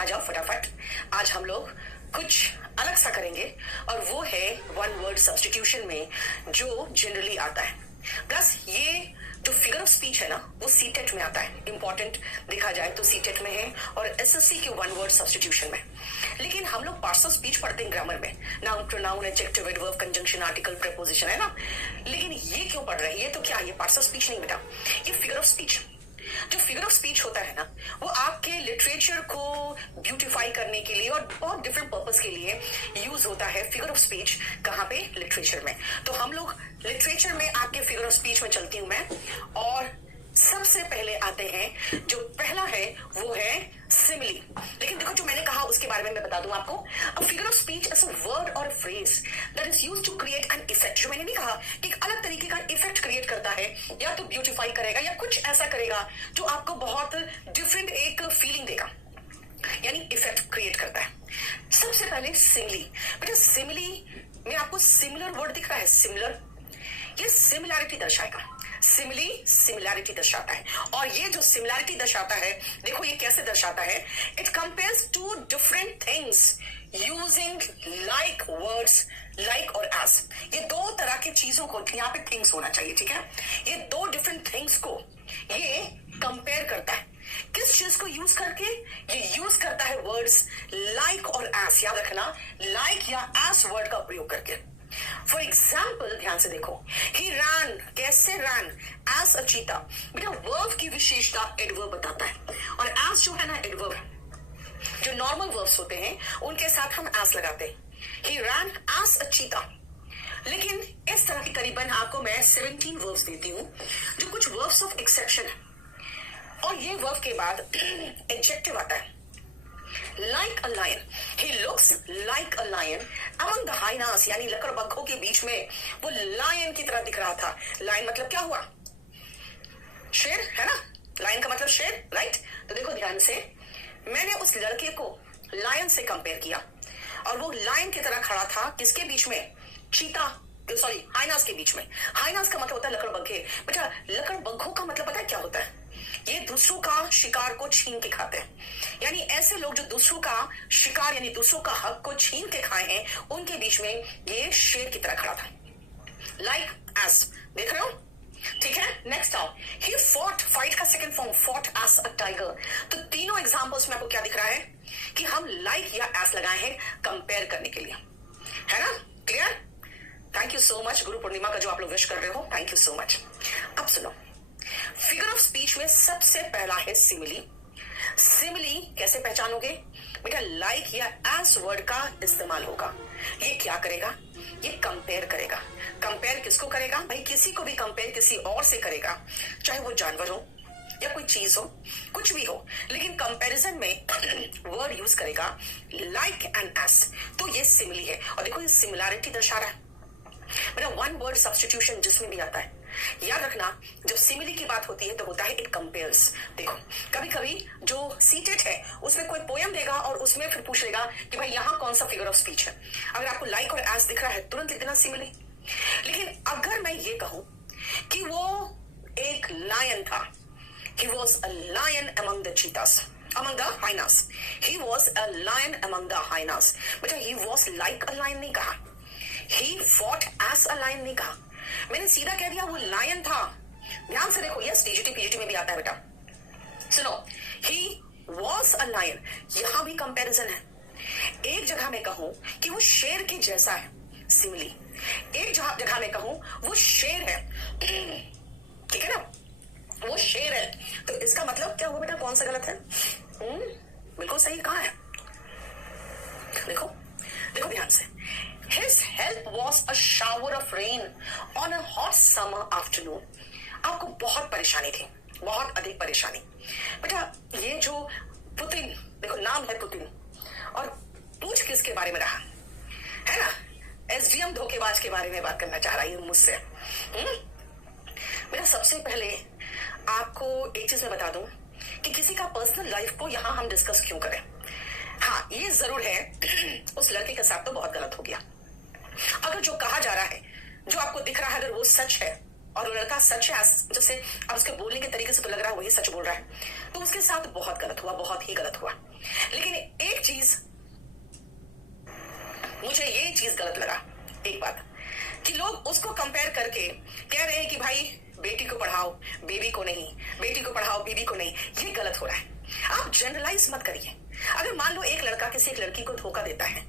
आ जाओ फटाफट। आज हम लोग कुछ अलग सा करेंगे और वो है वन वर्ड सब्स्टिट्यूशन में जो जनरली आता है। प्लस ये जो फिगर ऑफ स्पीच है ना वो सीटेट में आता है। इंपॉर्टेंट देखा जाए तो सीटेट में है और एसएससी के वन वर्ड सब्स्टिट्यूशन में। लेकिन हम लोग पार्ट्स ऑफ स्पीच पढ़ते हैं ग्रामर में, noun pronoun adjective adverb conjunction article preposition, है ना। लेकिन ये क्यों पढ़ रहे हैं? ये तो क्या, ये पार्ट्स ऑफ स्पीच नहीं बेटा, ये फिगर ऑफ स्पीच। जो फिगर ऑफ स्पीच होता है ना वो आपके लिटरेचर को ब्यूटिफाई करने के लिए और बहुत डिफरेंट पर्पस के लिए यूज होता है। फिगर ऑफ स्पीच कहाँ पे? लिटरेचर में। तो हम लोग लिटरेचर में आपके फिगर ऑफ स्पीच में चलती हूं मैं, और सबसे पहले आते हैं, जो पहला है वो है सिमिली। लेकिन देखो जो मैंने कहा उसके बारे में मैं बता दूं आपको। A figure of speech is a word or phrase that is used to create an effect. जो मैंने नहीं कहा कि एक अलग तरीके का इफेक्ट क्रिएट करता है, या तो ब्यूटिफाई करेगा या कुछ ऐसा करेगा जो आपको बहुत डिफरेंट एक फीलिंग देगा, यानी इफेक्ट क्रिएट करता है। सबसे पहले सिमिली। बेटा सिमिली में आपको सिमिलर वर्ड दिख रहा है, सिमिलर, ये सिमिलैरिटी दर्शाएगा। सिमिली सिमिलैरिटी दर्शाता है, और ये जो सिमिलैरिटी दर्शाता है, देखो ये कैसे दर्शाता है। It compares two different things using like words, like और एज। ये दो तरह की चीजों को, यहाँ पे थिंग्स होना चाहिए, ठीक है। ये दो डिफरेंट थिंग्स को ये कंपेयर करता है। किस चीज को यूज करके? ये यूज करता है वर्ड्स लाइक और एज। याद रखना, लाइक या एज वर्ड का प्रयोग करके। फॉर एग्जाम्पल ध्यान से देखो, ही रैन, कैसे रैन? एज अ चीता। बेटा वर्ब की विशेषता एडवर्ब बताता है, और एज जो है ना एडवर्ब है। जो नॉर्मल वर्ब्स होते हैं उनके साथ हम एज लगाते हैं। ही रैन एज अ चीता। लेकिन इस तरह की करीबन आपको मैं 17 वर्ब्स देती हूं, जो कुछ वर्ब्स ऑफ एक्सेप्शन है, और ये वर्ब के बाद एडजेक्टिव आता है। Like a lion, he looks like a lion among the hyenas, यानी लकड़बग्घों के बीच में वो लायन की तरह दिख रहा था। लायन मतलब क्या हुआ? शेर, है ना। लायन का मतलब शेर, राइट। तो देखो ध्यान से, मैंने उस लड़के को लायन से कंपेयर किया, और वो लायन की तरह खड़ा था किसके बीच में? चीता, सॉरी हाइनास के बीच में। हाइनास का मतलब होता है लकड़बग्घे। बेटा लकड़बग्घों का मतलब पता है क्या होता है? ये दूसरों का शिकार को छीन के खाते हैं, यानी ऐसे लोग जो दूसरों का शिकार यानी दूसरों का हक को छीन के खाए हैं, उनके बीच में ये शेर की तरह खड़ा था। लाइक एज, देख रहे हो? ठीक है, नेक्स्ट आओ। ही फॉट, फाइट का second form fought as a tiger. तो तीनों एग्जांपल्स में आपको क्या दिख रहा है कि हम लाइक या एज लगाए हैं कंपेयर करने के लिए, है ना। Clear? Thank you so much. Guru Purnima का जो आप लोग विश कर रहे हो, थैंक यू सो मच। अब सुनो, फिगर ऑफ स्पीच में सबसे पहला है सिमिली। सिमिली कैसे पहचानोगे? बेटा लाइक या एज वर्ड का इस्तेमाल होगा। ये क्या करेगा? ये कंपेयर करेगा। कंपेयर किसको करेगा? भाई किसी को भी कंपेयर किसी और से करेगा, चाहे वो जानवर हो या कोई चीज हो, कुछ भी हो, लेकिन कंपैरिजन में वर्ड यूज करेगा लाइक एंड एज। तो ये सिमिली है, और देखो ये सिमिलैरिटी दर्शा रहा है। मेरा वन वर्ड सब्स्टिट्यूशन जिसमें भी आता है, याद रखना जब सिमिली की बात होती है तो होता है इट कंपेयर्स। देखो कभी कभी जो सीटेट है उसमें कोई पोयम देगा और उसमें फिर पूछ लेगा कि भाई यहाँ कौन सा फिगर ऑफ स्पीच है। अगर आपको लाइक और एज दिख रहा है तुरंत लिख देना सिमिली। लेकिन अगर मैं ये कहूं कि वो एक लायन था, he was a lion among the cheetahs, among the hyenas, he was a lion among the hyenas। बेटा he was like a lion नहीं कहा, he fought as a lion नहीं कहा, मैंने सीधा कह दिया वो लायन था। ध्यान से देखो, यस टीजीटी पीजीटी में भी आता है बेटा। सुनो, he was a lion, यहां भी कंपैरिजन है। एक जगह मैं कहूं कि वो शेर के जैसा है, सिमिली। एक जगह मैं कहूं वो शेर है, ठीक है ना, वो शेर है, तो इसका मतलब क्या हुआ बेटा? कौन सा गलत है? बिल्कुल सही कहा है। देखो देखो ध्यान से, His help was a shower of rain on a hot summer afternoon। आपको बहुत परेशानी थी, बहुत अधिक परेशानी। बेटा ये जो पुतिन, देखो नाम है पुतिन, और पूछ किसके बारे में रहा है ना? एसडीएम धोखेबाज के बारे में बात करना चाह रही हूं मुझसे। बेटा सबसे पहले आपको एक चीज मैं बता दूं कि किसी का पर्सनल लाइफ को यहां हम डिस्कस क्यों करें। हाँ ये जरूर है, उस लड़के के साथ तो बहुत गलत हो गया। अगर जो कहा जा रहा है, जो आपको दिख रहा है, अगर वो सच है और वो लड़का सच है, जैसे अब उसके बोलने के तरीके से तो लग रहा है वही सच बोल रहा है, तो उसके साथ बहुत गलत हुआ, बहुत ही गलत हुआ। लेकिन एक चीज मुझे ये चीज गलत लगा, एक बात, कि लोग उसको कंपेयर करके कह रहे हैं कि भाई बेटी को पढ़ाओ बेबी को नहीं, बेटी को पढ़ाओ बीबी को नहीं। ये गलत हो रहा है। आप जनरलाइज मत करिए। अगर मान लो एक लड़का किसी एक लड़की को धोखा देता है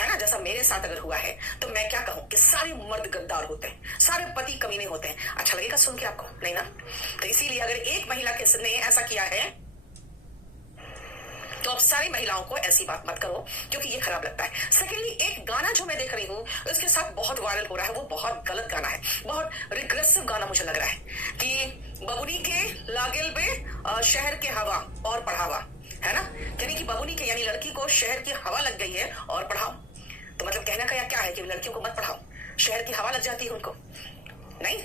ना, जैसा मेरे साथ अगर हुआ है, तो मैं क्या कहूं कि सारे मर्द गद्दार होते हैं, सारे पति कमीने होते हैं। अच्छा लगेगा सुन के आपको? नहीं ना। तो इसीलिए अगर एक महिला किसने ऐसा किया है तो अब सारी महिलाओं को ऐसी बात मत करो, क्योंकि ये खराब लगता है। सेकेंडली, एक गाना जो मैं देख रही हूँ उसके साथ बहुत वायरल हो रहा है, वो बहुत गलत गाना है, बहुत रिग्रेसिव गाना मुझे लग रहा है कि बबुनी के लागेल बे शहर के हवा और पढ़ावा, है ना। यानी कि बबुनी के यानी लड़की को शहर की हवा लग गई है और पढ़ाओ। तो मतलब कहने का क्या है कि लड़कियों को मत पढ़ाओ, शहर की हवा लग जाती है उनको, नहीं।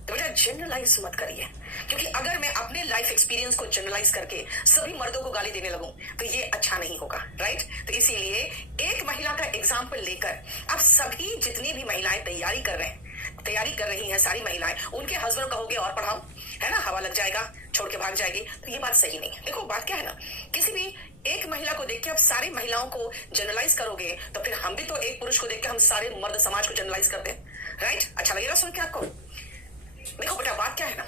तो बेटा जनरलाइज मत करिए, क्योंकि अगर मैं अपने लाइफ एक्सपीरियंस को जनरलाइज करके सभी मर्दों को गाली देने लगूं तो ये अच्छा नहीं होगा, राइट। तो इसीलिए एक महिला का एग्जाम्पल लेकर अब सभी जितनी भी महिलाएं तैयारी कर रही हैं सारी महिलाएं, उनके हस्बैंड कहोगे और पढ़ाओ, है ना, हवा लग जाएगा, छोड़ के भाग जाएगी, तो ये बात सही नहीं है। देखो बात क्या है ना, किसी भी एक महिला को देख के आप सारी महिलाओं को जनरलाइज करोगे तो फिर हम भी तो एक पुरुष को देख के हम सारे मर्द समाज को जनरलाइज करते हैं, राइट। अच्छा लगेगा सुन के आपको? देखो बेटा बात क्या है ना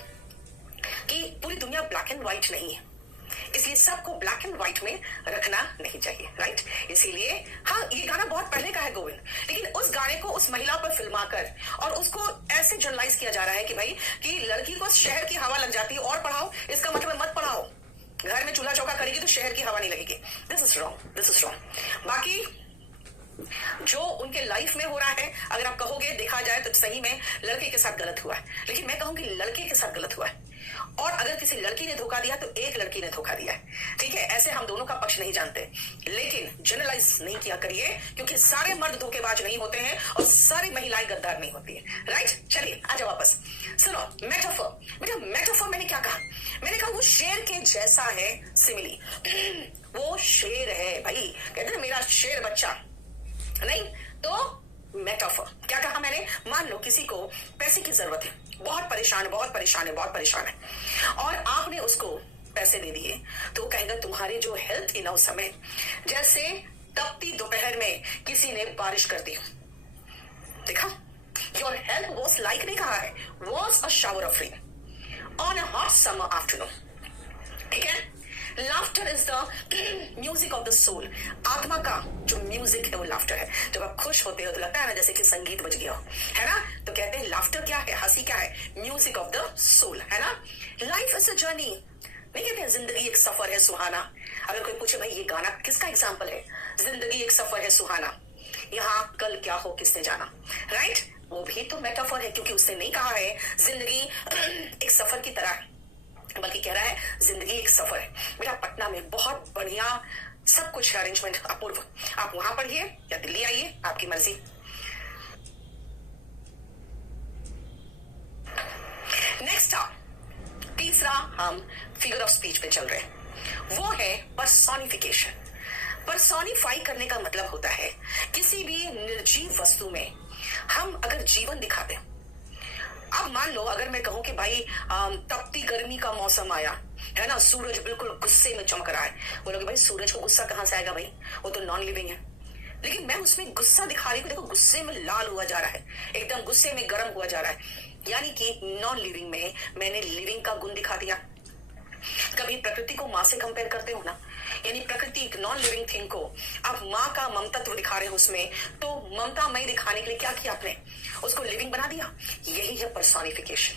कि पूरी दुनिया ब्लैक एंड व्हाइट नहीं है, इसलिए सबको ब्लैक एंड व्हाइट में रखना नहीं चाहिए, राइट। इसीलिए हाँ, ये गाना बहुत पहले का है गोविंद, लेकिन उस गाने को उस महिला पर फिल्मा कर और उसको ऐसे जनरलाइज किया जा रहा है कि भाई कि लड़की को शहर की हवा लग जाती है और पढ़ाओ, इसका मतलब मत पढ़ाओ, घर में चूल्हा चौका करेगी तो शहर की हवा नहीं लगेगी। This is wrong. बाकी जो उनके लाइफ में हो रहा है, अगर आप कहोगे देखा जाए तो सही में लड़के के साथ गलत हुआ है, लेकिन मैं कहूंगी लड़के के साथ गलत हुआ है। और अगर किसी लड़की ने धोखा दिया तो एक लड़की ने धोखा दिया है, ठीक है। ऐसे हम दोनों का पक्ष नहीं जानते, लेकिन जनरलाइज नहीं किया करिए, क्योंकि सारे मर्द धोखेबाज नहीं होते हैं और सारी महिलाएं गद्दार नहीं होती है, राइट। चलिए आ जाओ वापस। सुनो मेटाफर, बेटा मेटाफर मैंने क्या कहा? मैंने कहा वो शेर के जैसा है सिमिली। वो शेर है भाई, कहते हैं मेरा शेर बच्चा, नहीं तो मेटाफर। क्या कहा मैंने? मान लो किसी को पैसे की जरूरत है, बहुत परेशान है और आपने उसको पैसे दे दिए, तो वो कहेगा तुम्हारी जो हेल्थ इन उस समय जैसे तपती दोपहर में किसी ने बारिश कर दी। देखा, योर हेल्थ वॉज लाइक, नहीं कहा है, was a shower of rain on a hot summer afternoon, ठीक है। Laughter is the music of the soul. आत्मा का जो म्यूजिक है वो लाफ्टर है। जब आप खुश होते हो तो लगता है ना जैसे कि संगीत बज गया हो, है ना। तो कहते हैं लाफ्टर क्या है, हंसी क्या है, म्यूजिक ऑफ द सोल, है ना। लाइफ इज अ जर्नी, नहीं कहते हैं जिंदगी एक सफर है सुहाना। अगर कोई पूछे भाई ये गाना किसका एग्जाम्पल है, जिंदगी एक सफर है सुहाना, यहाँ कल क्या हो किसने जाना, राइट। वो भी तो मेटाफर है, क्योंकि उसने नहीं कहा है जिंदगी एक सफर की तरह है, बल्कि कह रहा है जिंदगी एक सफर है। बेटा पटना में बहुत बढ़िया सब कुछ अरेंजमेंट अपूर्व, आप वहां पढ़िए या दिल्ली आइए, आपकी मर्जी। नेक्स्ट तीसरा हम फिगर ऑफ स्पीच पे चल रहे हैं, वो है पर्सोनिफिकेशन। पर्सोनिफाई करने का मतलब होता है किसी भी निर्जीव वस्तु में हम अगर जीवन दिखाते हैं। अब मान लो अगर मैं कहूं कि भाई तपती गर्मी का मौसम आया, है ना, सूरज बिल्कुल गुस्से में चमक रहा है, बोलोगे भाई सूरज को गुस्सा कहां से आएगा भाई, वो तो नॉन लिविंग है। लेकिन मैं उसमें गुस्सा दिखा रही हूँ, देखो गुस्से में लाल हुआ जा रहा है, एकदम गुस्से में गर्म हुआ जा रहा है, यानी कि नॉन लिविंग में मैंने लिविंग का गुण दिखा दिया। कभी प्रकृति को माँ से कंपेयर करते हो ना, यानी प्रकृति नॉन लिविंग थिंग को आप माँ का ममतत्व दिखा रहे हो उसमें, तो ममता मई दिखाने के लिए क्या किया आपने, उसको लिविंग बना दिया। यही है personification.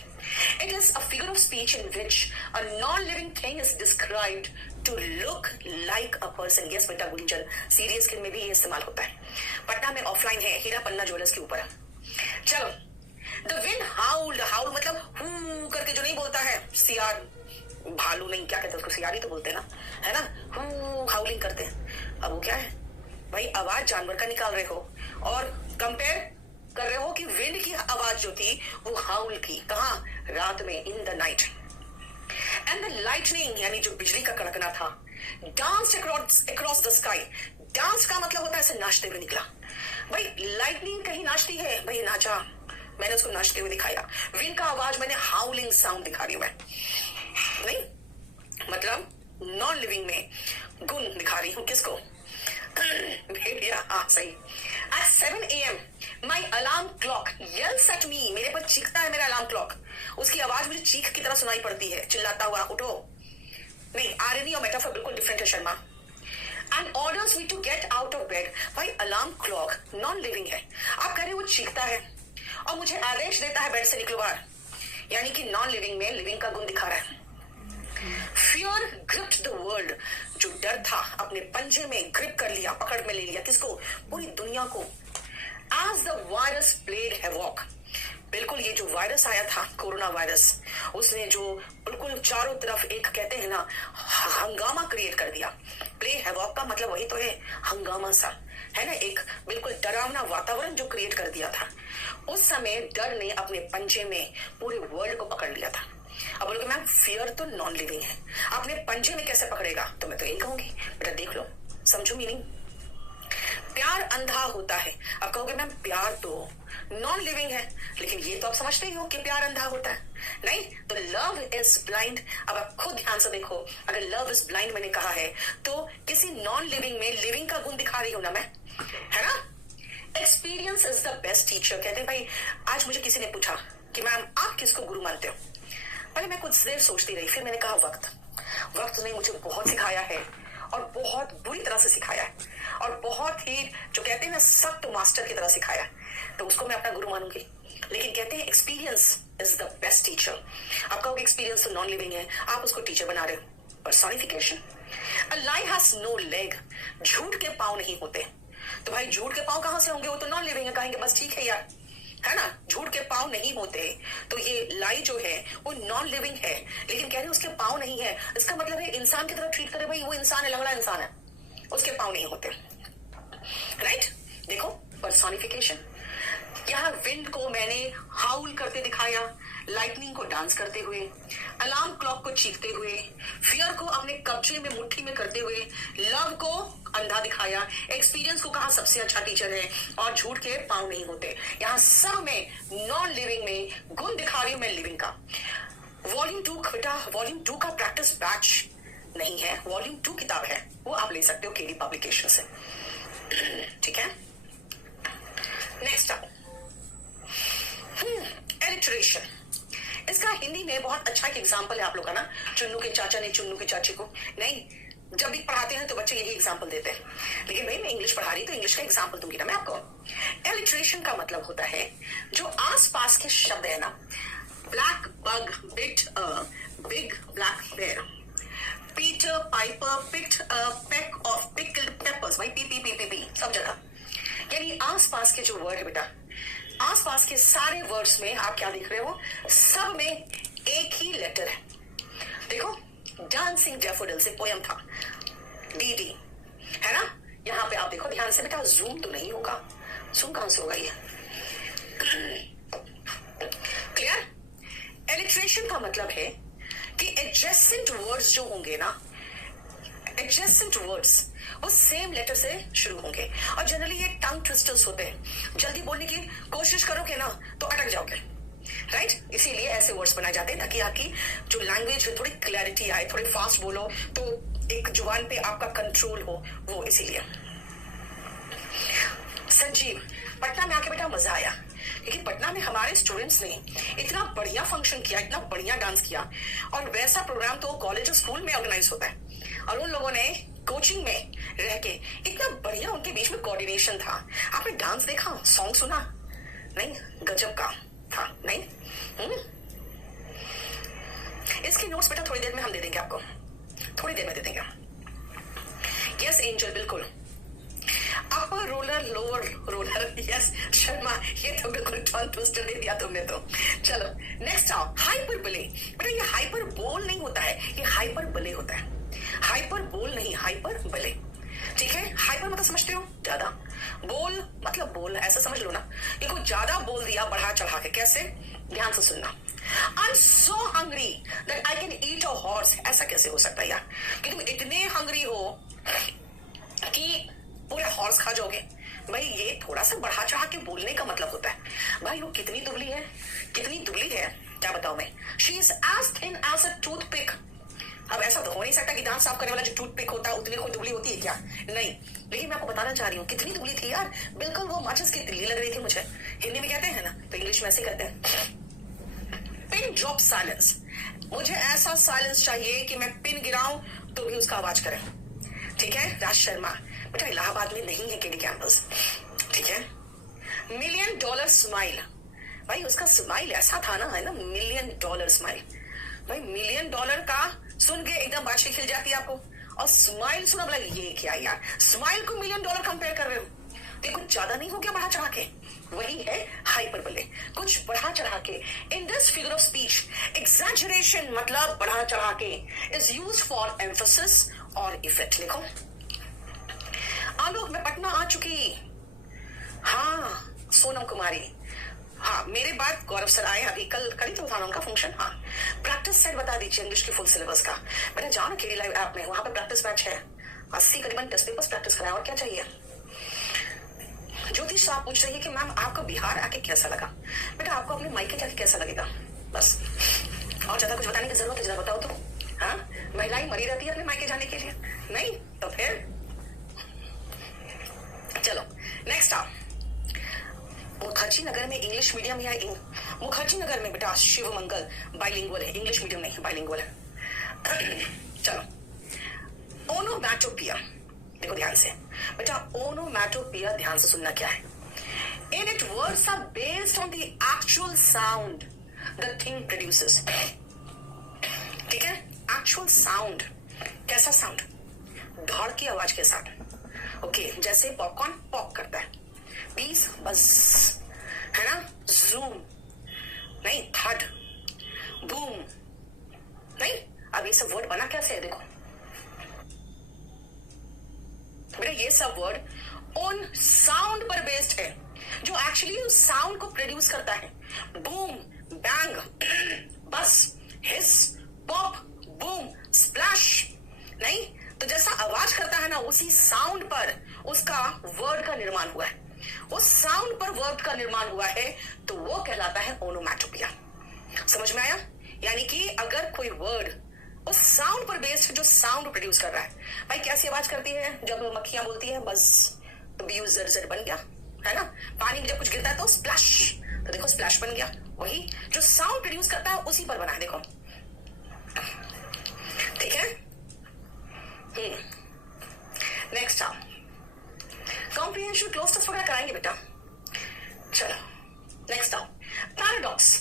It is a figure of speech in which a non living thing is described to look like a person. Yes बेटा गुंजन, सीरियस फिल्म में भी ये इस्तेमाल होता है। पटना में ऑफलाइन है, हीरा पन्ना ज्वेलर्स के ऊपर। चलो, द विंड हाउल्ड, हाउल मतलब हू करके जो नहीं बोलता है, सियार भालू नहीं, क्या कहते हैं उसको, सियारी तो बोलते हैं ना, है ना, हू हाउलिंग करते हैं। अब वो क्या है भाई, आवाज जानवर का निकाल रहे हो और कंपेयर कर रहे हो कि विंड की आवाज जो थी वो हाउल की, कहा, रात में, in the night. And the lightning यानी जो बिजली का कड़कना था, dance across the sky. Dance का मतलब होता है ऐसे नाचते हुए निकला। भाई लाइटनिंग कहीं नाचती है, भाई नाचा, मैंने उसको नाचते हुए दिखाया। विंड का आवाज मैंने हाउलिंग साउंड दिखा रही हूं मैं, नहीं मतलब नॉन लिविंग में गुण दिखा रही हूं। किसको? भेड़िया। हाँ सही। At 7 AM my alarm clock yells at me, मेरे पर चीखता है मेरा अलार्म क्लॉक। उसकी आवाज मुझे चीख की तरह सुनाई पड़ती है, चिल्लाता हुआ उठो। नहीं, आयरनी और मेटाफर बिल्कुल डिफरेंट है Sharma. And orders me to get out of bed। भाई अलार्म क्लॉक नॉन लिविंग है, आप कह रहे हो वो चीखता है और मुझे आदेश देता है बेड से निकलो बाहर, यानी कि नॉन लिविंग में लिविंग का गुण दिखा रहा है। फियर ग्रिप्ड द वर्ल्ड, जो डर था अपने पंजे में ग्रिप कर लिया, पकड़ में ले लिया। किसको? पूरी दुनिया को। As the virus played havoc, बिल्कुल ये जो वायरस आया था कोरोना वायरस, उसने जो बिल्कुल चारों तरफ एक कहते हैं ना हंगामा क्रिएट कर दिया। प्ले हैवॉक का मतलब वही तो है, हंगामा सा है ना, एक बिल्कुल डरावना वातावरण जो क्रिएट कर दिया था। उस समय डर ने अपने पंजे में पूरे वर्ल्ड को पकड़ लिया था। अब बोलोगे मैम फियर तो नॉन लिविंग है, अपने पंजे में कैसे पकड़ेगा? तो मैं तो यही कहूंगी बेटा देख लो, समझो मीनिंग। प्यार अंधा होता है। अब कहोगे मैम प्यार तो नॉन लिविंग है, लेकिन ये तो आप समझते ही हो कि प्यार अंधा होता है। नहीं तो लव इज ब्लाइंड। अब आप खुद ध्यान से देखो, अगर लव इज ब्लाइंड मैंने कहा है तो किसी नॉन लिविंग में लिविंग का गुण दिखा रही हूं ना मैं, है ना। Experience is the best teacher. कहते हैं भाई, आज मुझे किसी ने पूछा कि मैम आप किसको गुरु मानते हो? पहले मैं कुछ देर सोचती रही, फिर मैंने कहा वक्त ने मुझे बहुत सिखाया है और बहुत बुरी तरह से सिखाया है और बहुत ही जो कहते हैं ना सख्त मास्टर की तरह सिखाया है, तो उसको मैं अपना गुरु मानूंगी। लेकिन कहते हैं experience is the best teacher. आप कहोगे एक्सपीरियंस तो नॉन लिविंग है, आप उसको टीचर बना रहे हो। Personification. A lie has no leg, झूठ के पांव नहीं होते। तो भाई झूठ के पांव कहां से होंगे? वो तो नॉन लिविंग है, कहेंगे बस ठीक है यार, है ना, झूठ के पांव नहीं होते। तो ये लाई जो है वो नॉन लिविंग है, लेकिन कह रहे उसके पांव नहीं है, इसका मतलब है इंसान की तरह ट्रीट करे। भाई वो इंसान है, लंगड़ा इंसान है, उसके पांव नहीं होते। राइट, देखो पर्सोनिफिकेशन। यहाँ विंड को मैंने हाउल करते दिखाया, लाइटनिंग को डांस करते हुए, अलार्म क्लॉक को चीखते हुए, फियर को अपने कब्जे में मुट्ठी में करते हुए, लव को अंधा दिखाया, एक्सपीरियंस को कहा सबसे अच्छा टीचर है और झूठ के पांव नहीं होते। यहाँ सब में नॉन लिविंग में गुण दिखा रही हूं मैं लिविंग का। वॉल्यूम 2 बेटा, वॉल्यूम 2 का प्रैक्टिस बैच नहीं है, वॉल्यूम 2 किताब है, वो आप ले सकते हो केडी पब्लिकेशन से। ठीक है, नेक्स्ट आप एलिट्रेशन। इसका हिंदी में बहुत अच्छा एक एग्जाम्पल है आप लोग का ना, चुन्नू के चाचा ने चुन्नू के चाची को। नहीं, जब भी पढ़ाते हैं तो बच्चे यही एग्जाम्पल देते हैं, लेकिन भाई मैं इंग्लिश पढ़ा रही तो इंग्लिश का एग्जाम्पल दूंगी ना मैं आपको। एलिट्रेशन का मतलब होता है जो आसपास के शब्द है ना, black bug bit big black bear, Peter Piper picked a peck of pickled peppers, भाई पी सब जगह, यानी आसपास के जो वर्ड है बेटा, आसपास के सारे वर्ड्स में आप क्या देख रहे हो, सब में एक ही लेटर है। देखो डांसिंग डैफोडिल से पोयम था, डी है ना। यहां पे आप देखो ध्यान से बेटा, जूम तो नहीं होगा, जूम कहां से होगा ये? क्लियर? एलिट्रेशन का मतलब है कि एडजेसेंट वर्ड्स जो होंगे ना, एडजेसेंट वर्ड्स वो सेम लेटर से शुरू होंगे और जनरली ये टंग ट्विस्टर्स होते हैं, जल्दी बोलने की कोशिश करोगे ना तो अटक जाओगे। राइट, इसीलिए ऐसे वर्ड्स बनाए जाते हैं ताकि आपकी जो लैंग्वेज है थोड़ी क्लैरिटी आए, थोड़ी फास्ट बोलो तो एक जुबान पे आपका कंट्रोल हो, वो इसीलिए। संजीव, पटना में आके बेटा मजा आया, क्योंकि पटना में हमारे स्टूडेंट्स ने इतना बढ़िया फंक्शन किया, इतना बढ़िया डांस किया, और वैसा प्रोग्राम तो कॉलेज और स्कूल में ऑर्गेनाइज होता है, और उन लोगों ने कोचिंग में रह के इतना बढ़िया उनके बीच में कोऑर्डिनेशन था। आपने डांस देखा, सॉन्ग सुना? नहीं, गजब का था। नहीं इसके नोट्स बेटा थोड़ी देर में हम दे देंगे आपको, थोड़ी देर में दे देंगे। यस एंजल, बिल्कुल। Upper roller lower roller, yes Sharma, ये तो बिल्कुल टर्न ट्विस्टर दे दिया तुमने तो। चलो नेक्स्ट आओ, हाइपरबोले। बेटा ये हाइपर बोल नहीं होता है, ये हाइपरबोले होता है, हाइपर बोल नहीं, हाइपर बले। ठीक है, हाइपर मतलब समझते हो ज्यादा, बोल मतलब बोल, ऐसा समझ लो ना कि कुछ ज्यादा बोल दिया बढ़ा चढ़ा के। कैसे? ध्यान से सुनना। I am so hungry that I can eat a horse. ऐसा कैसे हो सकता है यार कि तुम इतने हंग्री हो कि पूरे हॉर्स खा जाओगे? भाई ये थोड़ा सा बढ़ा चढ़ा के बोलने का मतलब होता है। भाई वो कितनी दुबली है, कितनी दुबली है, क्या बताऊं मैं। She is as thin as a toothpick. अब ऐसा तो हो नहीं सकता कि दांत साफ करने वाला जो टूथपिक होता है उतनी कोई दुबली होती है क्या? नहीं, लेकिन मैं आपको बताना चाह रही हूँ कितनी दुबली थी यार। बिल्कुल वो माचिस की तिल्ली लग रही थी मुझे। हिंदी में कहते हैं ना, तो इंग्लिश में ऐसे कहते हैं। Pin drop silence. मुझे ऐसा साइलेंस चाहिए कि मैं पिन गिराऊं तो भी उसका आवाज करे। ठीक है, राज शर्मा बेटा इलाहाबाद में नहीं है केडी कैंपस। ठीक है। $1 मिलियन स्माइल। भाई उसका स्माइल ऐसा था ना, है ना, $1 मिलियन स्माइल। भाई $1 मिलियन का सुन के एकदम बातचीत खिल जाती है आपको, और स्माइल सुना बोला ये क्या यार, स्माइल को $1 मिलियन कंपेयर कर रहे हो। तो कुछ ज्यादा नहीं हो गया बढ़ा चढ़ा के? वही है हाइपरबोले, कुछ बढ़ा चढ़ा के। In this figure of speech exaggeration मतलब बढ़ा चढ़ा के इज यूज्ड फॉर एम्फसिस और इफेक्ट। लिखो आलोक मैं पटना आ चुकी। हाँ सोनम कुमारी। हाँ मेरे बाद गौरव सर आए अभी, कल ही तो था उनका फंक्शन। हाँ प्रैक्टिस सेट बता दीजिए इंग्लिश के फुल सिलेबस का। बेटा जाओ ना केडी लाइव ऐप में, वहां पर प्रैक्टिस बैच है। 80 करीबन टेस्ट पेपर्स प्रैक्टिस कराए, और क्या चाहिए। ज्योतिष साहब पूछ रही है कि मैम आपको बिहार आके कैसा लगा। बेटा आपको अपने मायके जाके कैसा लगेगा, बस। और ज्यादा कुछ बताने की जरूरत है, जरा बताओ तो। हाँ महिलाएं मरी रहती है अपने मायके जाने के लिए, नहीं तो फिर चलो नेक्स्ट आओ। मुखर्जी नगर में इंग्लिश मीडियम या मुखर्जी नगर में बेटा शिव मंगल बाइलिंगुअल है, इंग्लिश मीडियम नहीं बाइलिंगुअल है। चलो ओनोमैटोपिया देखो ध्यान से बेटा, ओनोमैटोपिया ध्यान से सुनना क्या है। In it words are based on the actual sound the thing produces. ठीक है, एक्चुअल साउंड। कैसा साउंड? धड़ की आवाज के साथ। ओके, जैसे पॉपकॉर्न पॉप करता है, पीस बस, है ना, जूम नहीं, थर्ड बूम नहीं। अब ये सब वर्ड बना कैसे है देखो बेटा, ये सब वर्ड ऑन साउंड पर बेस्ड है, जो एक्चुअली उस साउंड को प्रोड्यूस करता है। बूम, बैंग, बस, हिस, पॉप, बूम, स्प्लैश नहीं। तो जैसा आवाज करता है ना, उसी साउंड पर उसका वर्ड का निर्माण हुआ है। उस साउंड पर वर्ड का निर्माण हुआ है तो वो कहलाता है ओनोमैटोपिया। समझ में आया? यानी कि अगर कोई वर्ड उस साउंड पर बेस्ड, जो साउंड प्रोड्यूस कर रहा है। भाई कैसी आवाज करती है जब मक्खियां बोलती है बस, तो बीयू जर बन गया, है ना। पानी में जब कुछ गिरता है तो स्प्लैश, तो देखो स्प्लैश बन गया। वही जो साउंड प्रोड्यूस करता है उसी पर बना है, देखो। ठीक है, नेक्स्ट आओ। कॉम्प्रिहेंशन क्लोज टेस्ट वगैरह कराएंगे बेटा। चलो नेक्स्ट आओ। पैराडॉक्स।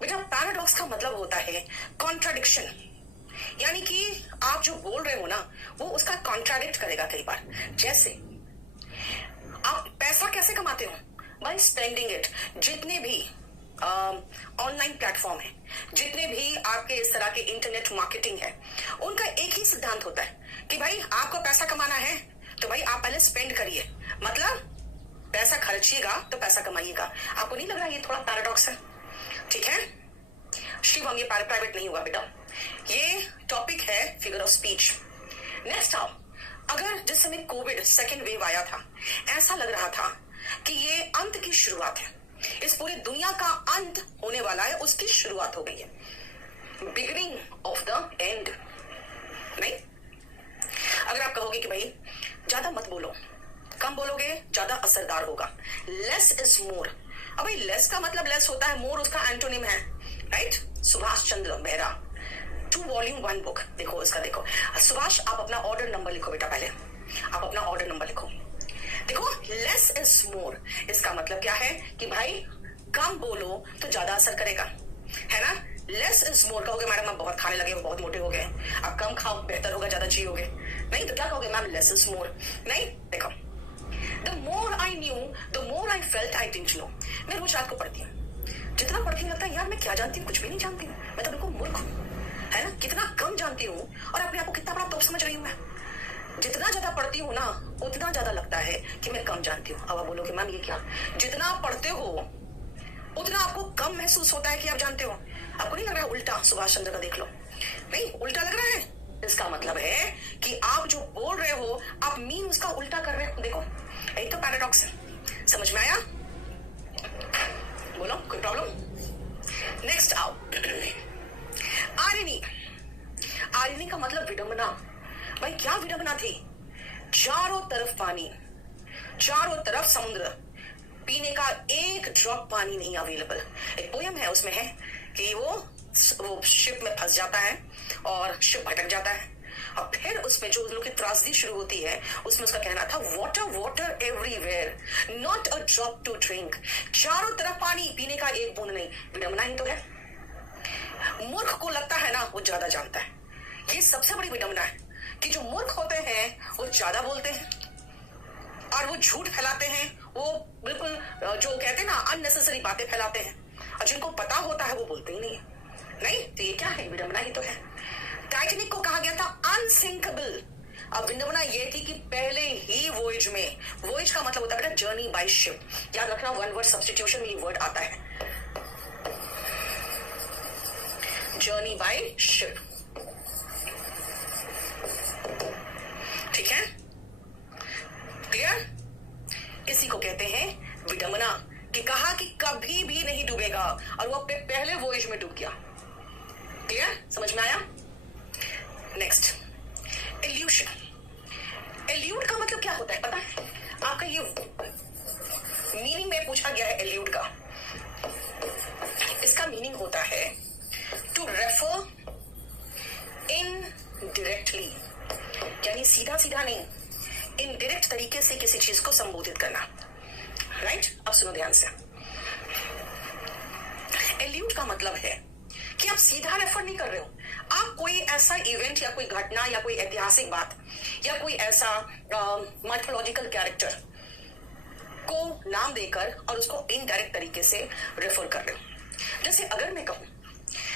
बेटा पैराडॉक्स का मतलब होता है कॉन्ट्राडिक्शन, यानी कि आप जो बोल रहे हो ना वो उसका कॉन्ट्राडिक्ट करेगा कई बार। जैसे आप पैसा कैसे कमाते हो? By spending it. जितने भी ऑनलाइन प्लेटफॉर्म है, जितने भी आपके इस तरह के इंटरनेट मार्केटिंग है, उनका एक ही सिद्धांत होता है कि भाई आपको पैसा कमाना है तो भाई आप पहले स्पेंड करिए, मतलब पैसा खर्चिएगा तो पैसा कमाइएगा। आपको नहीं लग रहा ये थोड़ा पैराडॉक्स है? ठीक है शिवम, ये प्राइवेट नहीं हुआ बेटा, ये टॉपिक है फिगर ऑफ स्पीच। नेक्स्ट आओ। अगर जिस समय कोविड सेकेंड वेव आया था, ऐसा लग रहा था कि ये अंत की शुरुआत है, इस पूरी दुनिया का अंत होने वाला है, उसकी शुरुआत हो गई है, बिगिनिंग ऑफ द एंड। नहीं, अगर आप कहोगे कि भाई ज्यादा मत बोलो, कम बोलोगे ज्यादा असरदार होगा, लेस इज मोर। अब भाई लेस का मतलब लेस होता है, मोर उसका एंटोनिम है, right. Subhash Chandra Mehra, 2 volume 1 book. देखो इसका, देखो सुभाष, आप अपना ऑर्डर नंबर लिखो बेटा, पहले आप अपना ऑर्डर नंबर लिखो। देखो लेस इज मोर, इसका मतलब क्या है कि भाई कम बोलो तो ज्यादा असर करेगा, है ना। लेस इज मोर कहोगे मैडम आप बहुत खाने लगे, बहुत मोटे हो गए, आप कम खाओ बेहतर होगा, ज्यादा जियोगे। नहीं तो क्या कहोगे मैम, लेस इज मोर। नहीं, देखो the more I knew the more I felt I didn't know. मैं रोज रात को पढ़ती हूँ, जितना पढ़ती हूँ लगता है यार मैं क्या जानती हूँ, कुछ भी नहीं जानती हूँ, मैं तो बिल्कुल मूर्ख हूँ, है ना। कितना कम जानती हूँ और अपने आप को कितना बड़ा तोप समझ रही हूँ मैं। जितना ज्यादा पढ़ती हूँ ना उतना ज्यादा लगता है कि मैं कम जानती हूँ। अब आप बोलोगे मैम ये क्या, जितना पढ़ते हो उतना आपको कम महसूस होता है कि आप जानते हो। आपको नहीं लग रहा है उल्टा सुभाष चंद्र का देख लो? नहीं उल्टा लग रहा है, इसका मतलब है कि आप जो बोल रहे हो आप मीन उसका उल्टा कर रहे हो। देखो यही तो पैराडॉक्स है। समझ में आया? बोलो, कोई प्रॉब्लम? नेक्स्ट आओ। आरिनी। आरिनी का मतलब विडंबना। भाई क्या विडंबना थी? चारों तरफ पानी, चारों तरफ समुद्र, पीने का एक ड्रॉप पानी नहीं अवेलेबल। एक पोयम है, उसमें है कि वो शिप में फंस जाता है और शिप भटक जाता है, और फिर उसमें जो लोग की त्रासदी शुरू होती है, उसमें उसका कहना था water water everywhere, not a drop to drink. चारों तरफ पानी, पीने का एक बूंद नहीं। विडंबना ही तो है। मूर्ख को लगता है ना वो ज्यादा जानता है। ये सबसे बड़ी विडंबना है कि जो मूर्ख होते हैं वो ज्यादा बोलते हैं और वो झूठ फैलाते हैं, वो बिल्कुल जो कहते हैं ना अननेसेसरी बातें फैलाते हैं, और जिनको पता होता है वो बोलते ही नहीं है। नहीं तो ये क्या है? विडंबना ही तो है। टाइटैनिक को कहा गया था अनसिंकेबल। अब विडंबना ये थी कि पहले ही वॉयज में, वॉयज का मतलब होता है बेटा जर्नी बाय शिप। याद रखना, वन वर्ड सब्स्टिट्यूशन में ये वर्ड आता है, जर्नी बाय शिप। ठीक है, क्लियर? इसी को कहते हैं विडंबना, कि कहा कि कभी भी नहीं डूबेगा और वो अपने पहले वॉयज में डूब गया। क्लियर? समझ में आया? Next, evolution. एल्यूड का मतलब क्या होता है पता है आपका? ये मीनिंग में पूछा गया है एल्यूड का। इसका मीनिंग होता है टू रेफर इनडायरेक्टली, यानी सीधा सीधा नहीं, इनडायरेक्ट तरीके से किसी चीज को संबोधित करना। राइट? अब सुनो ध्यान से। एल्यूड का मतलब है कि आप सीधा रेफर नहीं कर रहे हो, आप कोई ऐसा इवेंट या कोई घटना या कोई ऐतिहासिक बात या कोई ऐसा माइथोलॉजिकल कैरेक्टर को नाम देकर और उसको इनडायरेक्ट तरीके से रेफर कर रहे हो। जैसे अगर मैं कहूं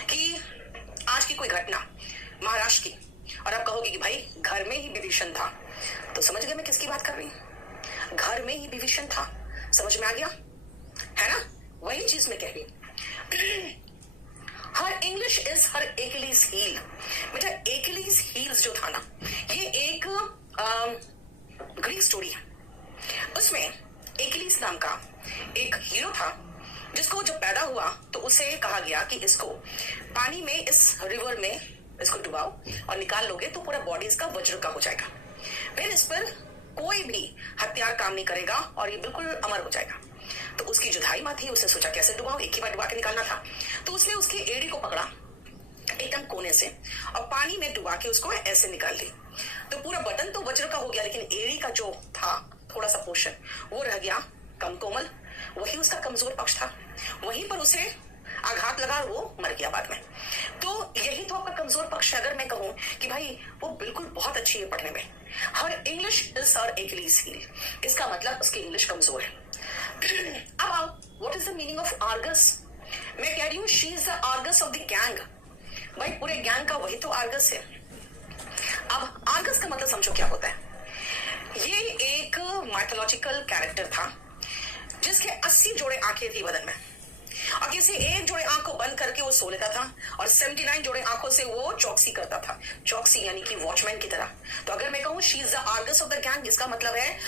कि आज की कोई घटना महाराष्ट्र की, और आप कहोगे कि भाई घर में ही विभीषण था, तो समझ गए मैं किसकी बात कर रही हूं? घर में ही विभीषण था। समझ में आ गया है ना? वही चीज मैं कह रही हूं। Her English is her Achilles heel. बेटा एकिलीज हील्स जो था ना, ये एक ग्रीक स्टोरी है। उसमें एकिलीज नाम का एक हीरो था, जिसको जब पैदा हुआ तो उसे कहा गया कि इसको पानी में, इस रिवर में इसको डुबाओ और निकाल लोगे तो पूरा बॉडी इसका वज्र का हो जाएगा, फिर इस पर कोई भी हथियार काम नहीं करेगा और ये बिल्कुल अमर हो जाएगा। तो उसकी जो धाई माँ थी, उसने सोचा कैसे डुबाओ, एक ही बार डुबा के निकालना था। तो उसने उसकी एड़ी को पकड़ा एकदम कोने से और पानी में डुबा के उसको ऐसे निकाल ली। तो पूरा बटन तो वज्र का हो गया, लेकिन एड़ी का जो था थोड़ा सा पोर्शन वो रह गया कम कोमल। वही उसका कमजोर पक्ष था, वहीं पर उसे आघात लगा, वो मर गया बाद में। तो यही तो आपका कमजोर पक्ष है। अगर मैं कहूं कि भाई वो बिल्कुल बहुत अच्छी है पढ़ने में, her English is her Achilles heel, इसका मतलब उसकी इंग्लिश कमजोर है। अब आओ, what is the meaning of Argus? मैं कह रही हूं she is the Argus of the gang. भाई पूरे गैंग का वही तो आर्गस है। अब आर्गस का मतलब समझो क्या होता है। ये एक माइथोलॉजिकल कैरेक्टर था जिसके 80 जोड़े आंखें थी बदन में, और किसी एक जोड़े आंख को बंद करके वो सो लेता था और 79 जोड़े आंखों से वो चौकसी करता था। चौकसी यानी कि वॉचमैन की तरह। तो अगर मैं कहूं she is the Argus of the gang, इसका मतलब है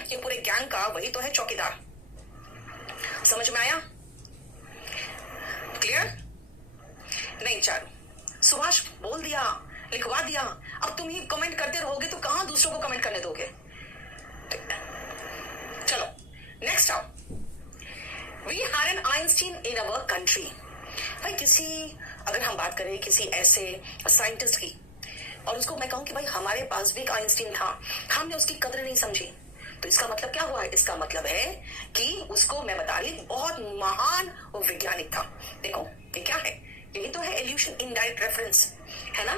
कि पूरे गैंग का वही तो है चौकीदार। समझ में आया? क्लियर? नहीं चारू, सुभाष बोल दिया, लिखवा दिया, अब तुम ही कमेंट करते रहोगे तो कहां दूसरों को कमेंट करने दोगे? चलो नेक्स्ट आओ। We had an Einstein in our country. भाई किसी, अगर हम बात करें किसी ऐसे साइंटिस्ट की, और उसको मैं कहूं कि भाई हमारे पास भी एक आइंस्टीन था, हमने उसकी कदर नहीं समझी, तो इसका मतलब क्या हुआ है? इसका मतलब है कि उसको मैं बता रही बहुत महान वैज्ञानिक था। देखो ये क्या है? यही तो है इल्यूशन, इनडायरेक्ट रेफरेंस, है ना?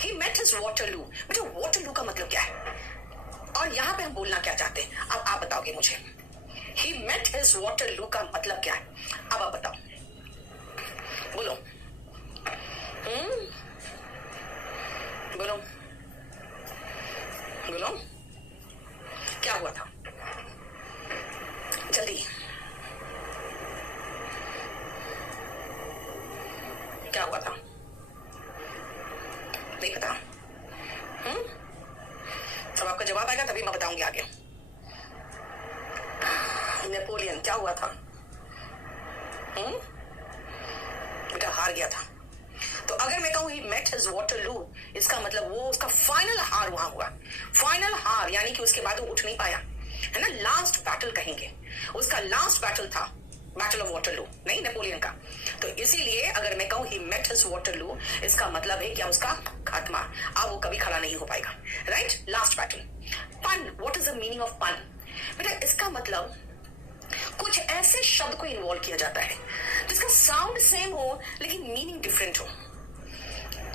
He met his Waterloo. बेटा वाटरलू का मतलब क्या है और यहां पे हम बोलना क्या चाहते हैं? अब आप बताओगे मुझे। He met his Waterloo का मतलब क्या है? अब आप बताओ, बोलो। बोलो बोलो, क्या हुआ था? जल्दी, क्या हुआ था? नहीं पता? अब आपका जवाब आएगा तभी मैं बताऊंगी आगे। नेपोलियन क्या हुआ था? बेटा हार गया था। तो अगर मैं कहूं ही मेट हिज वाटरलू, इसका मतलब वो उसका फाइनल हार वहां हुआ। फाइनल हार यानी कि उसके बाद वो उठ नहीं पाया, है ना। लास्ट बैटल कहेंगे, उसका लास्ट बैटल था बैटल ऑफ वाटरलू, नहीं नेपोलियन का। तो इसीलिए अगर मैं कहूं ही मेट हिज वाटरलू, इसका मतलब है क्या? उसका खात्मा, अब वो कभी खड़ा नहीं हो पाएगा, right. Last battle. Pun, what is the meaning of pun? बेटा इसका मतलब कुछ ऐसे शब्द को इन्वॉल्व किया जाता है जिसका साउंड सेम हो लेकिन मीनिंग डिफरेंट हो,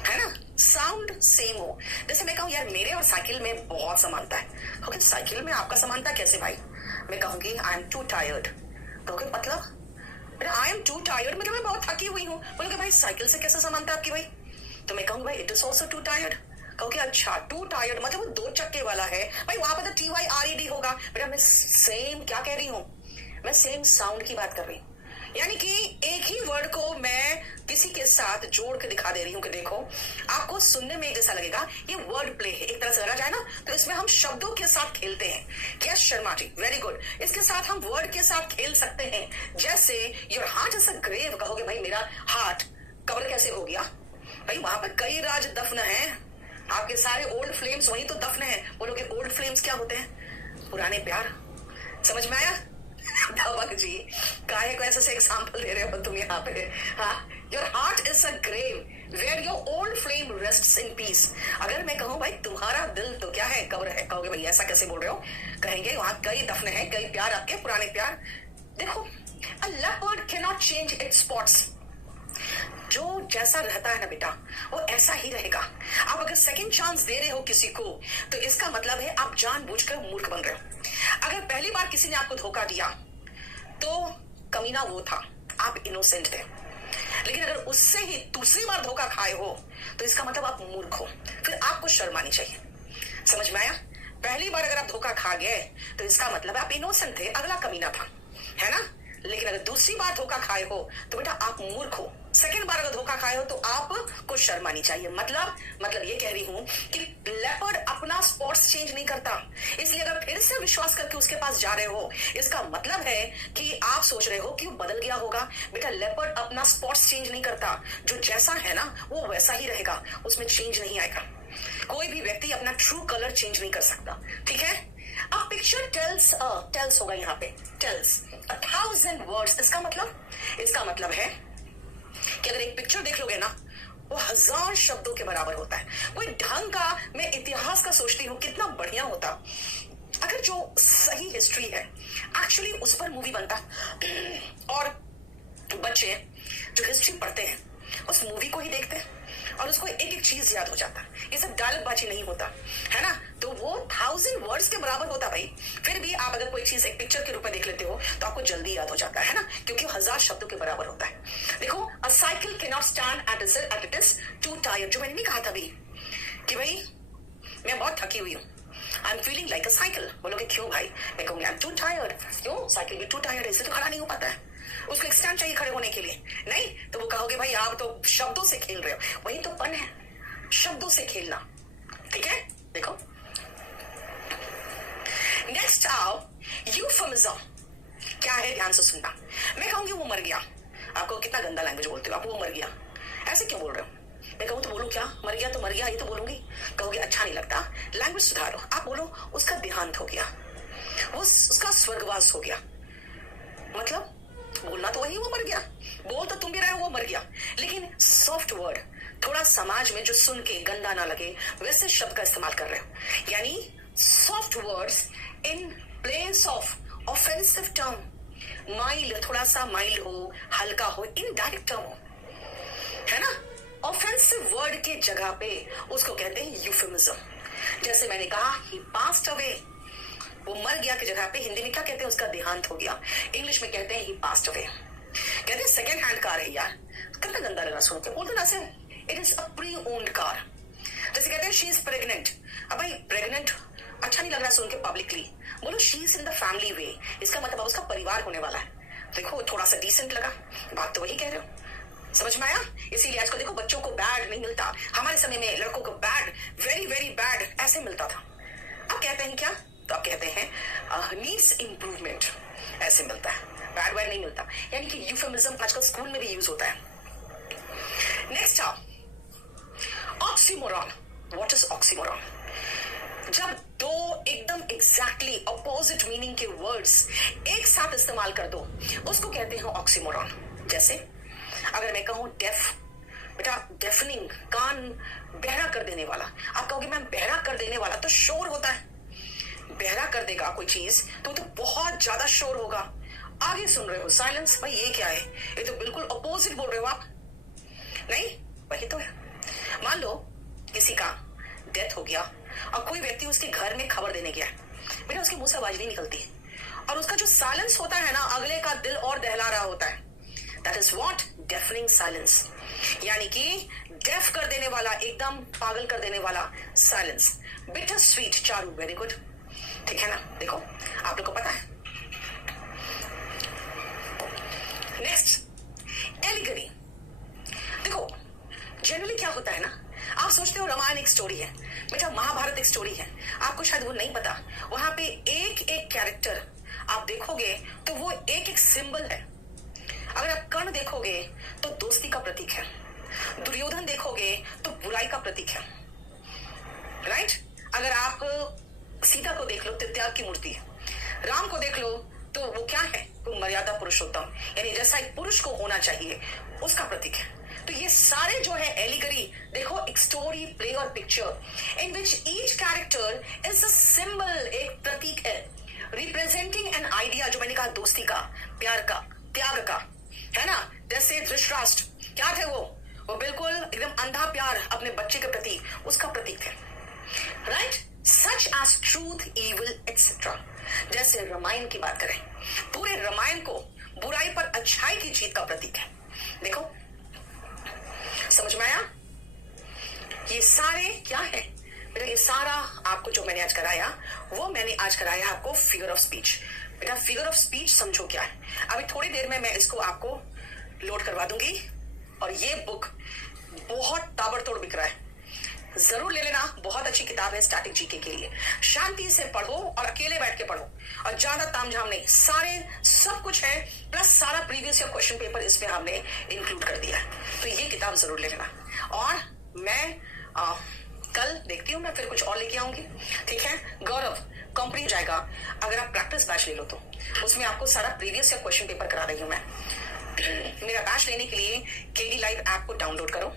है ना। साउंड सेम हो। जैसे मैं कहूं यार मेरे और साइकिल में बहुत समानता है, ओके साइकिल में आपका समानता कैसे भाई? मैं कहूंगी आई एम टू टायर्ड, कहोगे मतलब आई एम टू टायर्ड मतलब मैं बहुत थकी हुई हूं। बोलोगे भाई साइकिल से कैसे समानता आपकी भाई? तो मैं कहूंगी भाई it is also to tired. कहोगे अच्छा टू टायर्ड मतलब वो दो चक्के वाला है भाई, वहां पर तो TYRED होगा। बेटा मैं सेम क्या कह रही हूं? मैं सेम साउंड की बात कर रही हूं, यानी कि एक ही वर्ड को मैं किसी के साथ जोड़ के दिखा दे रही हूं कि देखो आपको सुनने में जैसा लगेगा ये वर्ड प्ले है, एक तरह से लगा जाए ना तो इसमें हम शब्दों के साथ खेलते हैं। Yes Sharma ji very good, इसके साथ हम वर्ड के साथ खेल सकते हैं। जैसे your heart is a grave, कहोगे भाई मेरा हार्ट कब्र कैसे हो गया? भाई वहां पर कई राज दफन है, आपके सारे ओल्ड फ्लेम्स वही तो दफन है। बोलोगे ओल्ड फ्लेम्स क्या होते हैं? पुराने प्यार। समझ में आया? धवक जी काहे को ऐसे एग्जाम्पल दे रहे हो तुम यहाँ पे? हाँ, your heart is a grave where your old flame rests in peace. अगर मैं कहूं भाई तुम्हारा दिल तो क्या है? कब्र है। कहोगे भाई ऐसा कैसे बोल रहे हो? कहेंगे वहां कई दफन है, कई प्यार आपके पुराने प्यार। देखो अ leopard can not change it's spots. जो जैसा रहता है ना बेटा वो ऐसा ही रहेगा। आप अगर सेकंड चांस दे रहे हो किसी को तो इसका मतलब है आप जानबूझकर मूर्ख बन रहे हो। अगर पहली बार किसी ने आपको धोखा दिया तो कमीना वो था, आप इनोसेंट थे। लेकिन अगर उससे ही दूसरी बार धोखा खाए हो तो इसका मतलब आप मूर्ख हो, फिर आपको शर्म आनी चाहिए। समझ में आया? पहली बार अगर आप धोखा खा गए तो इसका मतलब आप इनोसेंट थे, अगला कमीना था, है ना। लेकिन अगर दूसरी बार धोखा खाए हो तो बेटा आप मूर्ख हो। सेकंड बार अगर धोखा खाए हो तो आपको शर्म आनी चाहिए। मतलब ये कह रही हूं कि लेपर्ड अपना स्पॉट्स चेंज नहीं करता, इसलिए अगर फिर से विश्वास करके उसके पास जा रहे हो इसका मतलब है कि आप सोच रहे हो कि वो बदल गया होगा। बेटा लेपर्ड अपना स्पॉट्स चेंज नहीं करता, जो जैसा है ना वो वैसा ही रहेगा, उसमें चेंज नहीं आएगा। कोई भी व्यक्ति अपना ट्रू कलर चेंज नहीं कर सकता, ठीक है। अब पिक्चर टेल्स होगा यहाँ पे, टेल्स 1000 वर्ड्स। इसका मतलब है कि अगर एक पिक्चर देख लोगे ना वो 1000 शब्दों के बराबर होता है। कोई ढंग का मैं इतिहास का सोचती हूँ कितना बढ़िया होता अगर जो सही हिस्ट्री है एक्चुअली उस पर मूवी बनता और बच्चे जो हिस्ट्री पढ़ते हैं उस मूवी को ही देखते हैं और उसको एक एक चीज याद हो जाता। ये सब डायलॉगबाजी नहीं होता, है ना। तो वो 1000 वर्ड्स के बराबर होता भाई। फिर भी आप अगर कोई चीज एक पिक्चर के रूप में देख लेते हो तो आपको जल्दी याद हो जाता है ना, क्योंकि 1000 शब्दों के बराबर होता है। देखो अ cycle can not stand at it is to tired. जो मैंने नहीं कहा था अभी कि भाई मैं बहुत थकी हुई हूँ, I am feeling like a cycle. बोलोगे क्यों भाई? मैं कहूंगी आई एम टू टायर्ड। क्यों? साइकिल भी टू टायर्ड है, इससे तो खड़ा नहीं हो पाता है, उसको एक स्टैंड चाहिए खड़े होने के लिए। नहीं तो वो कहोगे भाई आप तो शब्दों से खेल रहे हो। वही तो पन है, शब्दों से खेलना, ठीक है। देखो नेक्स्ट आओ यूफेमिज्म। क्या है? ध्यान से सुनना। मैं कहूंगी वो मर गया। आपको कितना गंदा लैंग्वेज बोलते हो आप, वो मर गया ऐसे क्यों बोल रहे हो? मैं कहूँ तो बोलूं क्या? मर गया तो मर गया ये तो बोलूंगी। कहोगे अच्छा नहीं लगता, लैंग्वेज सुधारो। आप बोलो उसका देहांत हो गया, वो उसका स्वर्गवास हो गया। मतलब बोलना तो वही वो मर गया, बोल तो तुम भी रहे हो वो मर गया, लेकिन सॉफ्ट वर्ड थोड़ा समाज में जो सुन के गंदा ना लगे वैसे शब्द का इस्तेमाल कर रहे हो। यानी soft words in place of offensive term. Mild, थोड़ा सा माइल्ड हो, हल्का हो, इनडायरेक्ट टर्म हो, है ना। ऑफेंसिव वर्ड के जगह पे उसको कहते हैं यूफेमिज्म। जैसे मैंने कहा ही पास्ड अवे, वो मर गया की जगह पे हिंदी में क्या कहते हैं? उसका देहांत हो गया। इंग्लिश में कहते हैं ही पास्ड अवे। कहते हैं सेकेंड हैंड कार है यार, कितना गंदा लगा सुन के। बोलते ना से it is a pre owned car. जैसे कहते हैं शी इज प्रेग्नेंट। अब भाई प्रेग्नेंट अच्छा नहीं लग रहा सुन के पब्लिकली, बोलो she is in the family way. इसका मतलब उसका परिवार होने वाला है। देखो थोड़ा सा डिसेंट लगा, बात तो वही कह रहे हो। समझ में आया? इसीलिए आजकल देखो बच्चों को बैड नहीं मिलता, हमारे समय में लड़कों को बैड, वेरी वेरी बैड ऐसे मिलता था। अब कहते हैं क्या? तो आप कहते हैं नीड्स इंप्रूवमेंट। ऐसे मिलता है, बैड वर्ड नहीं मिलता, यानी कि यूफेमिज्म आजकल स्कूल में भी यूज होता है। Next oxymoron. What is oxymoron? जब दो एकदम एग्जैक्टली अपोजिट मीनिंग के वर्ड्स एक साथ इस्तेमाल कर दो, उसको कहते हैं ऑक्सीमोरॉन। जैसे अगर मैं कहूं डेफ, बेटा डेफनिंग, कान बहरा कर देने वाला। आप कहोगे मैम बहरा कर देने वाला तो शोर होता है, बहरा कर देगा कोई चीज तो बहुत ज्यादा शोर होगा। आगे सुन रहे हो साइलेंस, भाई ये क्या है, ये तो बिल्कुल अपोजिट बोल रहे हो आप। नहीं, वही तो है। मान लो किसी का डेथ हो गया और कोई व्यक्ति उसके घर में खबर देने गया, बेटा उसके मुंह से आवाज नहीं निकलती और उसका जो साइलेंस होता है ना, अगले का दिल और दहला रहा होता है। That is what deafening silence, यानी कि डेफ कर देने वाला, एकदम पागल कर देने वाला silence. Bitter sweet Charu, very good, ठीक है ना। देखो आप लोग को पता है। Next allegory. देखो जनरली क्या होता है ना, आप सोचते हो रामायण एक स्टोरी है, बेटा महाभारत एक स्टोरी है, आपको शायद वो नहीं पता। वहां पे एक एक कैरेक्टर आप देखोगे तो वो एक एक सिंबल है। अगर आप कर्ण देखोगे तो दोस्ती का प्रतीक है, दुर्योधन देखोगे तो बुराई का प्रतीक है, राइट। अगर आप सीता को देख लो तो त्याग की मूर्ति है, राम को देख लो तो वो क्या है, वो मर्यादा पुरुषोत्तम, यानी जैसा एक पुरुष को होना चाहिए उसका प्रतीक है। तो ये सारे जो है एलिगरी, देखो एक स्टोरी, प्ले और picture in which each character is a symbol, एक प्रतीक है रिप्रेजेंटिंग एन आइडिया, जो मैंने कहा दोस्ती का, प्यार का, त्याग का, है ना। जैसे धृतराष्ट्र क्या थे, वो बिल्कुल एकदम अंधा प्यार अपने बच्चे के प्रति, उसका प्रतीक है, right. Such as truth, evil etcetera. जैसे रामायण की बात करें, पूरे रामायण को बुराई पर अच्छाई की जीत का प्रतीक है। देखो समझ में आया, ये सारे क्या है बेटा, ये सारा आपको जो मैंने आज कराया, वो मैंने आज कराया आपको फिगर ऑफ स्पीच। बेटा फिगर ऑफ स्पीच समझो क्या है। अभी थोड़ी देर में मैं इसको आपको लोड करवा दूंगी और ये बुक बहुत ताबड़तोड़ बिक रहा है, जरूर ले लेना। बहुत अच्छी किताब है स्टैटिक जीके के लिए। शांति से पढ़ो और अकेले बैठ के पढ़ो और ज्यादा तामझाम नहीं, सारे सब कुछ है, प्लस सारा प्रीवियस ईयर क्वेश्चन पेपर इसमें हमने इंक्लूड कर दिया है। तो ये किताब जरूर ले लेना। और मैं कल देखती हूँ, मैं फिर कुछ और लेके आऊंगी, ठीक है। गौरव कंपनी जाएगा, अगर आप प्रैक्टिस बैच ले लो तो उसमें आपको सारा प्रीवियस ईयर क्वेश्चन पेपर करा रही हूँ मैं। मेरा बैच लेने के लिए केडी लाइव ऐप को डाउनलोड करो,